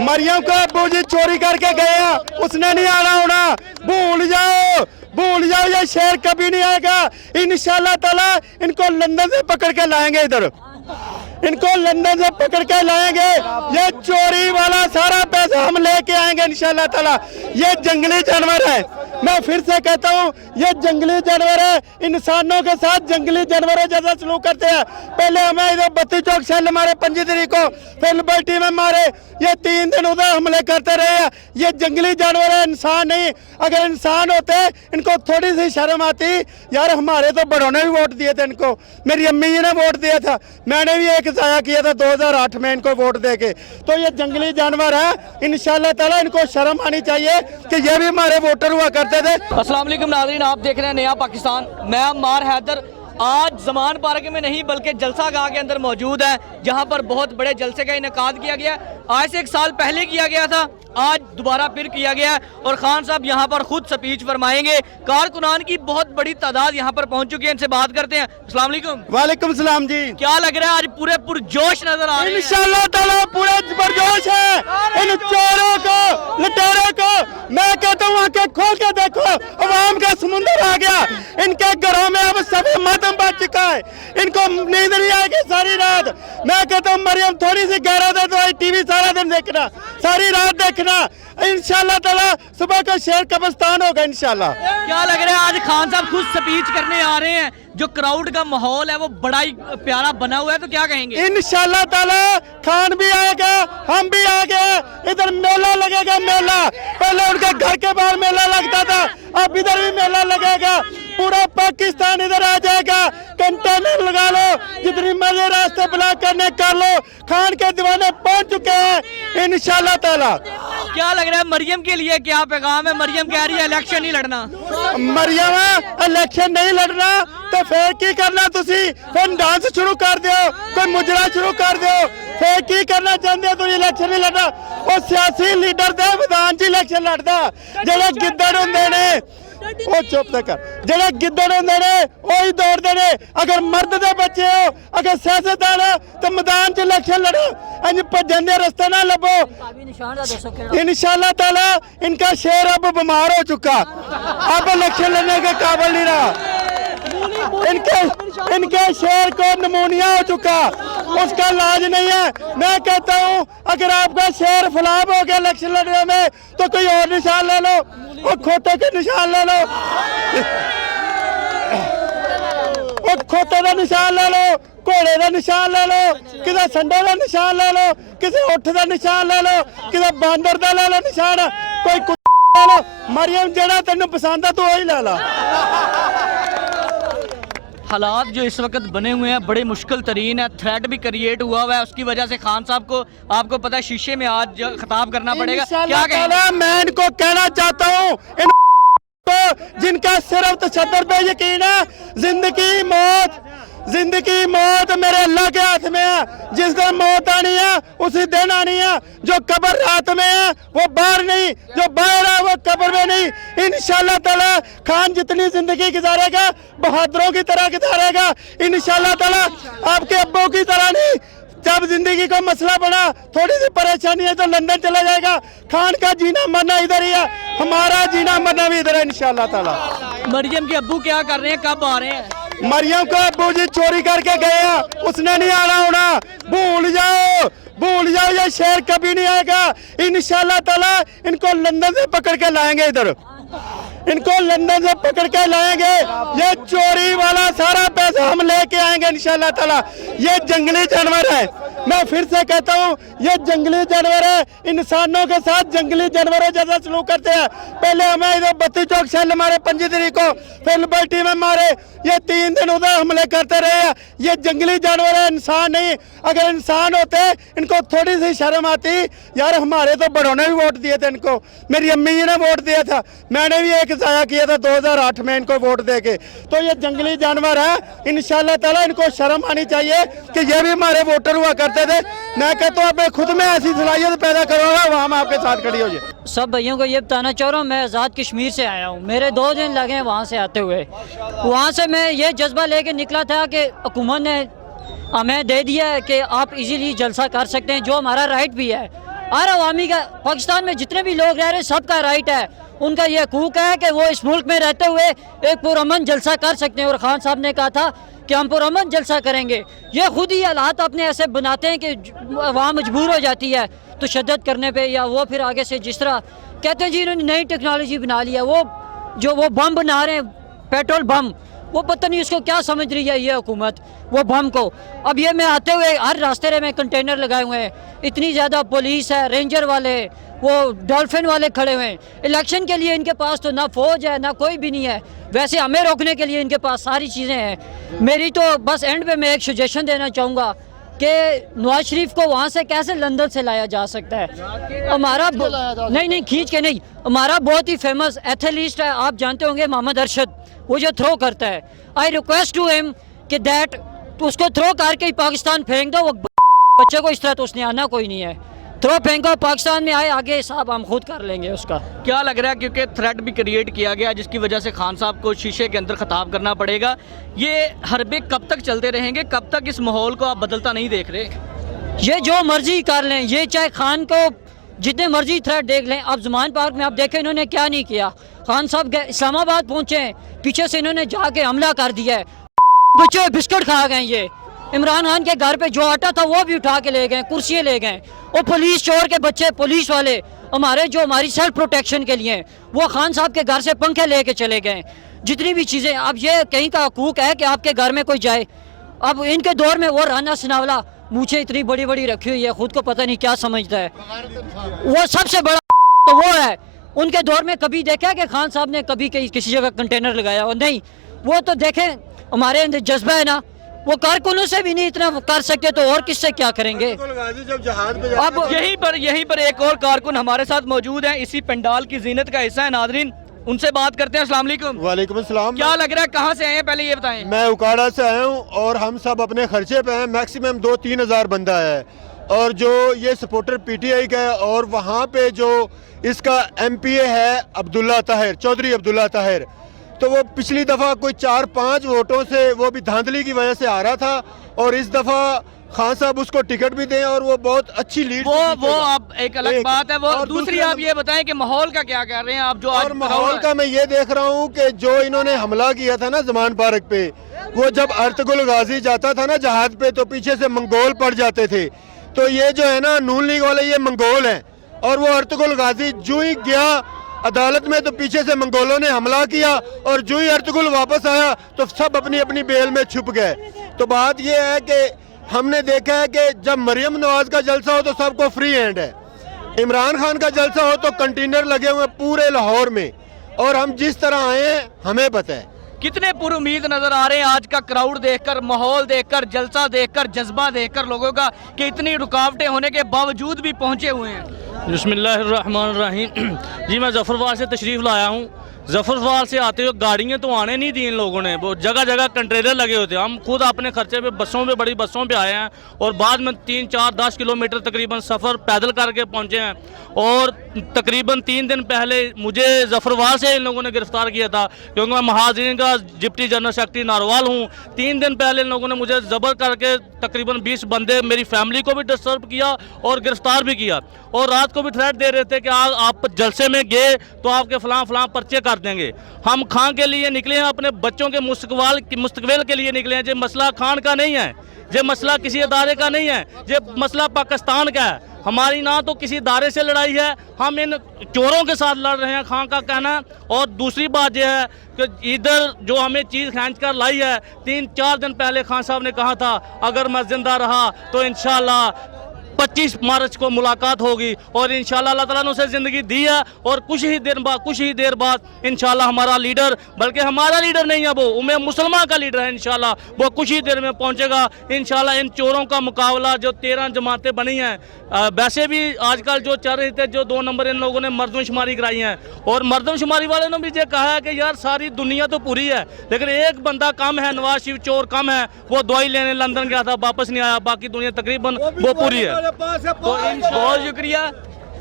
मरियम को अब्बू जी चोरी करके गए हैं, उसने नहीं आना होना। भूल जाओ, ये शेर कभी नहीं आएगा। इंशाल्लाह ताला इनको लंदन से पकड़ के लाएंगे, इनको लंदन से पकड़ के लाएंगे। ये चोरी वाला सारा पैसा हम लेके आएंगे इंशाल्लाह ताला। ये जंगली जानवर है, मैं फिर से कहता हूँ, ये जंगली जानवर है, इंसानों के साथ जंगली जानवरों जैसा सलूक करते हैं। पहले हमें इधर 32 चौक शैल मारे 25 को, फिर लिबर्टी में मारे, ये 3 दिन उधर हमले करते रहे हैं। ये जंगली जानवर है, इंसान नहीं। अगर इंसान होते इनको थोड़ी सी शर्म आती। यार हमारे तो बड़ों ने भी वोट दिए थे इनको, मेरी अम्मी जी ने वोट दिया था, मैंने भी एक जाया किया था 2008 में इनको वोट देके। तो ये जंगली जानवर है, इंशाल्लाह ताला इनको शर्म आनी चाहिए कि ये भी हमारे वोटर हुआ करते थे। अस्सलाम वालेकुम नाज़रीन, आप देख रहे हैं नया पाकिस्तान। मैं अम्मार हैदर आज जमान पार्क में नहीं बल्कि जलसा गाह के अंदर मौजूद है, जहां पर बहुत बड़े जलसे का इनेकाद किया गया। आज से 1 साल पहले किया गया था, आज दोबारा फिर किया गया है और खान साहब यहां पर खुद स्पीच फरमाएंगे। कारकुनान की बहुत बड़ी तादाद यहां पर पहुंच चुकी है, इनसे बात करते हैं। अस्सलाम वालेकुम। वालेकुम सलाम जी। क्या लग रहा है आज पूरे पुरजोश नजर आ रहे हैं? इंशाल्लाह ताला पूरा पुरजोश है। इन चोरों को, लुटेरों को मैं कहता हूँ आंखें खोल के देखो, अवाम का समुंदर आ गया। इनके घरों में अब सभी मातम बच चुका है, इनको नींद नहीं आएगी सारी रात। मैं कहता हूँ मरियम थोड़ी सी गहरा दे दो, टीवी सारा दिन देखना, सारी रात देखना। इंशाल्लाह ताला सुबह का शेर कब्रिस्तान होगा इंशाल्लाह। क्या लग रहा है आज खान साहब खुद स्पीच करने आ रहे हैं, जो क्राउड का माहौल है वो बड़ा ही प्यारा बना हुआ है, तो क्या कहेंगे? इंशाल्लाह ताला खान भी आएगा, हम भी आ गए। इधर मेला लगेगा, मेला पहले उनके घर के बाहर मेला लगता था, अब इधर भी मेला लगेगा। पूरा पाकिस्तान इधर आ जाएगा। कंटेनर लगा लो, जितनी मर्जी रास्ते ब्लॉक करने कर लो, खान के दीवाने पहुंच चुके हैं इंशाल्लाह ताला। क्या लग रहा है मरियम के लिए क्या पैगाम है? मरियम कह रही है इलेक्शन नहीं लड़ना। मरियम इलेक्शन नहीं लड़ना तो फिर की करना? तुसी फिर डांस शुरू कर दो, कोई मुजरा शुरू कर दो, फिर की करना चाहते हो? तुम इलेक्शन नहीं लड़ना। वो सियासी लीडर दे मैदान च इलेक्शन लड़दा, जेड़े गिद्दड़ हुंदे ने वो चुप तक, जेड़े गिद्दड़ होंदे ने वही दौड़दे ने। अगर मर्द दे बच्चे हो, अगर सियासतदान हो तो मैदान च इलेक्शन लड़ो, इंज भजन दे रास्ते ना लभो। इंशाल्लाह ताला इनका शेर अब बीमार हो चुका, अब इलेक्शन लड़ने के काबिल नहीं रहा। इनके शेर को निमोनिया हो चुका, उसका इलाज नहीं है। मैं कहता हूँ अगर आपका शेर फलाब हो गया इलेक्शन लड़ने में तो कोई और निशान ले लो, वो खोते के निशान ले लो, वो खोते का निशान ले लो, घोड़े का निशान ले लो, किसी संडे का निशान ले लो, किसी उठ का निशान ले लो, किसी बांदर का ले लो निशान, कोई कुत्ते ले लो। मरियम जेड़ा तेन पसंद है तो वही ले ला। हालात जो इस वक्त बने हुए हैं बड़े मुश्किल तरीन है, थ्रेट भी क्रिएट हुआ है, उसकी वजह से खान साहब को आपको पता है शीशे में आज खिताब करना पड़ेगा। क्या कहेंगे? मैं इनको कहना चाहता हूँ जिनका सिर्फ तशद्दुद पे यकीन है, जिंदगी मौत मेरे अल्लाह के हाथ में है। जिस दिन मौत आनी है उसी दिन आनी है। जो कब्र रात में है वो बाहर नहीं, जो बाहर है वो कब्र में नहीं। इंशाल्लाह ताला खान जितनी जिंदगी गुजारेगा बहादुरों की तरह गुजारेगा इंशाल्लाह ताला, आपके अब्बों की तरह नहीं। जब जिंदगी को मसला बना, थोड़ी सी परेशानी है तो लंदन चला जाएगा। खान का जीना मरना इधर ही है, हमारा जीना मरना भी इधर है इंशाल्लाह ताला। मरियम के अब्बू क्या कर रहे हैं, कब आ रहे हैं? मरियम को अब्बू जी चोरी करके गए हैं, उसने नहीं आना होना। भूल जाओ, ये शेर कभी नहीं आएगा। इंशाल्लाह ताला इनको लंदन से पकड़ के लाएंगे, इनको लंदन से पकड़ के लाएंगे। ये चोरी वाला सारा पैसा हम लेके आएंगे इंशाल्लाह ताला। ये जंगली जानवर है, मैं फिर से कहता हूँ, ये जंगली जानवर है, इंसानों के साथ जंगली जानवरों जैसा सलूक करते हैं। पहले हमें इधर 32 चौक शैल मारे 25 को, फिर लिबर्टी में मारे, ये 3 दिन उधर हमले करते रहे हैं। ये जंगली जानवर है, इंसान नहीं। अगर इंसान होते इनको थोड़ी सी शर्म आती। यार हमारे तो बड़ों ने भी वोट दिए थे इनको, मेरी अम्मी जी ने वोट दिया था, मैंने भी एक जाया किया था 2008 में इनको वोट देके। तो ये जंगली जानवर है, इंशाल्लाह ताला इनको शर्म आनी चाहिए कि ये भी हमारे वोटर हुआ करते थे। मैं कहता हूँ मैं खुद में ऐसी सलाहियत पैदा करूँगा, वहाँ मैं आपके साथ खड़ी हो जाए। सब भाइयों को ये बताना चाह रहा हूँ, मैं आज़ाद कश्मीर से आया हूँ, मेरे 2 दिन लगे हैं वहाँ से आते हुए। वहाँ से मैं ये जज्बा लेके निकला था कि हुकूमत ने हमें दे दिया है कि आप इजीली जलसा कर सकते हैं, जो हमारा राइट भी है। हर अवामी का, पाकिस्तान में जितने भी लोग रह रहे हैं सबका राइट है, उनका ये हकूक है कि वो इस मुल्क में रहते हुए एक पुरअमन जलसा कर सकते हैं। और खान साहब ने कहा था कि हम पुरअमन जलसा करेंगे। ये खुद ही हालात अपने ऐसे बनाते हैं कि अवाम मजबूर हो जाती है तो शद्दत करने पे, या वो फिर आगे से जिस तरह कहते हैं जी इन्होंने नई टेक्नोलॉजी बना लिया, वो जो वो बम बना रहे हैं पेट्रोल बम, वो पता नहीं उसको क्या समझ रही है ये हुकूमत, वो बम को। अब ये मैं आते हुए हर रास्ते में कंटेनर लगाए हुए हैं, इतनी ज़्यादा पुलिस है, रेंजर वाले, वो डॉल्फिन वाले खड़े हुए हैं। इलेक्शन के लिए इनके पास तो ना फौज है ना कोई भी नहीं है, वैसे हमें रोकने के लिए इनके पास सारी चीज़ें हैं। मेरी तो बस एंड पे मैं एक सजेशन देना चाहूँगा कि नवाज शरीफ को वहाँ से कैसे लंदन से लाया जा सकता है। हमारा नहीं खींच के नहीं, हमारा बहुत ही फेमस एथलीट है, आप जानते होंगे, मोहम्मद अरशद, वो जो थ्रो करता है। आई रिक्वेस्ट टू हिम कि दैट उसको थ्रो करके ही पाकिस्तान फेंक दो, वो बच्चे को इस तरह तो उसने आना कोई नहीं है, थ्रो फेंको, पाकिस्तान में आए, आगे साहब हम खुद कर लेंगे उसका। क्या लग रहा है, क्योंकि थ्रेट भी क्रिएट किया गया जिसकी वजह से खान साहब को शीशे के अंदर खिताब करना पड़ेगा, ये हरबे कब तक चलते रहेंगे, कब तक इस माहौल को आप बदलता नहीं देख रहे? ये जो मर्जी कर लें, ये चाहे खान को जितने मर्जी थ्रेट देख लें। अब ज़मान पार्क में आप देखें इन्होंने क्या नहीं किया, खान साहब इस्लामाबाद पहुँचे, पीछे से इन्होंने जाके हमला कर दिया है, बच्चे बिस्किट खा गए। ये इमरान खान के घर पे जो आटा था वो भी उठा के ले गए, कुर्सियाँ ले गए। और पुलिस चोर के बच्चे, पुलिस वाले हमारे जो हमारी सेल्फ प्रोटेक्शन के लिए वो खान साहब के घर से पंखे लेके चले गए, जितनी भी चीज़ें। अब ये कहीं का हकूक है कि आपके घर में कोई जाए। अब इनके दौर में वो राना सनावला मूछें इतनी बड़ी बड़ी रखी हुई है, खुद को पता नहीं क्या समझता है, वो सबसे बड़ा तो वो है। उनके दौर में कभी देखा कि खान साहब ने कभी किसी जगह कंटेनर लगाया हो? नहीं। वो तो देखें हमारे अंदर जज्बा है ना, वो कारकुनों से भी नहीं इतना कर सकते तो और किससे क्या करेंगे। अब यहीं पर एक और कारकुन हमारे साथ मौजूद हैं, इसी पंडाल की जीनत का हिस्सा है। नाजरीन, उनसे बात करते हैं। अस्सलाम वालेकुम। वालेकुम अस्सलाम। क्या लग रहा है, कहाँ से आए हैं, पहले ये बताएं। मैं उकाड़ा से आया हूँ और हम सब अपने खर्चे पे हैं, मैक्सिमम 2-3 हज़ार बंदा है। और जो ये सपोर्टर पीटीआई का है, और वहाँ पे जो इसका एमपीए है अब्दुल्ला ताहिर, चौधरी अब्दुल्ला ताहिर, तो वो पिछली दफ़ा कोई 4-5 वोटों से वो भी धांधली की वजह से आ रहा था, और इस दफ़ा खान साहब उसको टिकट भी दें और वो बहुत अच्छी लीड वो आप एक अलग बात है। वो दूसरी आप ये बताएं कि माहौल का क्या कर रहे हैं आप? जो और माहौल का मैं ये देख रहा हूँ कि जो इन्होंने हमला किया था ना ज़मान पार्क पे, वो जब अर्तुगरुल गाजी जाता था ना जहाज पे तो पीछे से मंगोल पड़ जाते थे। तो ये जो है ना नून लीग वाले, ये मंगोल हैं, और वो अर्तुगरुल गाजी जो ही गया अदालत में तो पीछे से मंगोलों ने हमला किया, और जो ही अर्तुगरुल वापस आया तो सब अपनी अपनी बेल में छुप गए। तो बात ये है कि हमने देखा है कि जब मरियम नवाज का जलसा हो तो सबको फ्री हैंड है, इमरान खान का जलसा हो तो कंटेनर लगे हुए पूरे लाहौर में, और हम जिस तरह आए हैं हमें पता है। कितने पुरुमीद नजर आ रहे हैं आज का क्राउड देखकर, माहौल देखकर, जलसा देखकर, जज्बा देखकर लोगों का, कि इतनी रुकावटें होने के बावजूद भी पहुंचे हुए हैं। बिस्मिल्लाहिर्रहमानिर्रहीम। जी मैं जफरवाल से तशरीफ़ लाया हूँ। जफरवाल से आते हुए गाड़ियाँ तो आने नहीं दी इन लोगों ने, वो जगह जगह कंटेनर लगे होते हैं। हम खुद अपने खर्चे पे बसों पे, बड़ी बसों पे आए हैं, और बाद में 3-4-10 किलोमीटर तकरीबन सफ़र पैदल करके पहुँचे हैं। और तकरीबन 3 दिन पहले मुझे जफरवाल से इन लोगों ने गिरफ़्तार किया था, क्योंकि मैं महाजरीन का डिप्टी जनरल सेक्रेटरी नारवाल हूँ। 3 दिन पहले इन लोगों ने मुझे ज़बर करके तकरीबन 20 बंदे, मेरी फैमिली को भी डिस्टर्ब किया और गिरफ़्तार भी किया, और रात को भी थ्रेट दे रहे थे कि आप जलसे में गए तो आपके फलां पर्चे कर देंगे। हम खान के लिए निकले हैं, अपने बच्चों के मुस्तकबिल के लिए निकले हैं। ये मसला खान का नहीं है, ये मसला किसी अदारे का नहीं है, ये मसला पाकिस्तान का है। हमारी ना तो किसी इदारे से लड़ाई है, हम इन चोरों के साथ लड़ रहे हैं, खान का कहना है। और दूसरी बात यह है कि इधर जो हमें चीज़ खींच कर लाई है, 3-4 दिन पहले खान साहब ने कहा था अगर मैं जिंदा रहा तो इंशाल्लाह 25 मार्च को मुलाकात होगी, और इंशाल्लाह अल्लाह ताला ने उसे ज़िंदगी दी है। और कुछ ही देर बाद इंशाल्लाह हमारा लीडर, बल्कि हमारा लीडर नहीं है, वो मुसलमान का लीडर है, इंशाल्लाह वो कुछ ही देर में पहुंचेगा। इंशाल्लाह इन चोरों का मुकाबला, जो 13 जमातें बनी हैं, वैसे भी आजकल जो चल रहे थे, जो 2 नंबर इन लोगों ने मरदमशुमारी कराई है, और मरदमशुमारी वाले ने भी ये कहा है कि यार सारी दुनिया तो पूरी है, लेकिन एक बंदा कम है, नवाज शरीफ चोर कम है, वो दवाई लेने लंदन गया था, वापस नहीं आया, बाकी दुनिया तकरीबन वो पूरी है। तो बहुत शुक्रिया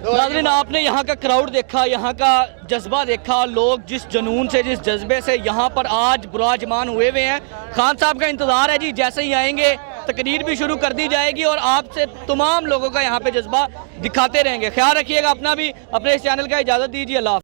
नाज़रीन, आपने यहाँ का क्राउड देखा, यहाँ का जज्बा देखा, लोग जिस जुनून से, जिस जज्बे से यहाँ पर आज बुराजमान हुए हुए हैं। खान साहब का इंतज़ार है जी, जैसे ही आएंगे तकरीर भी शुरू कर दी जाएगी और आपसे तमाम लोगों का यहाँ पे जज्बा दिखाते रहेंगे। ख्याल रखिएगा अपना भी, अपने इस चैनल का। इजाज़त दीजिए, अल्लाह।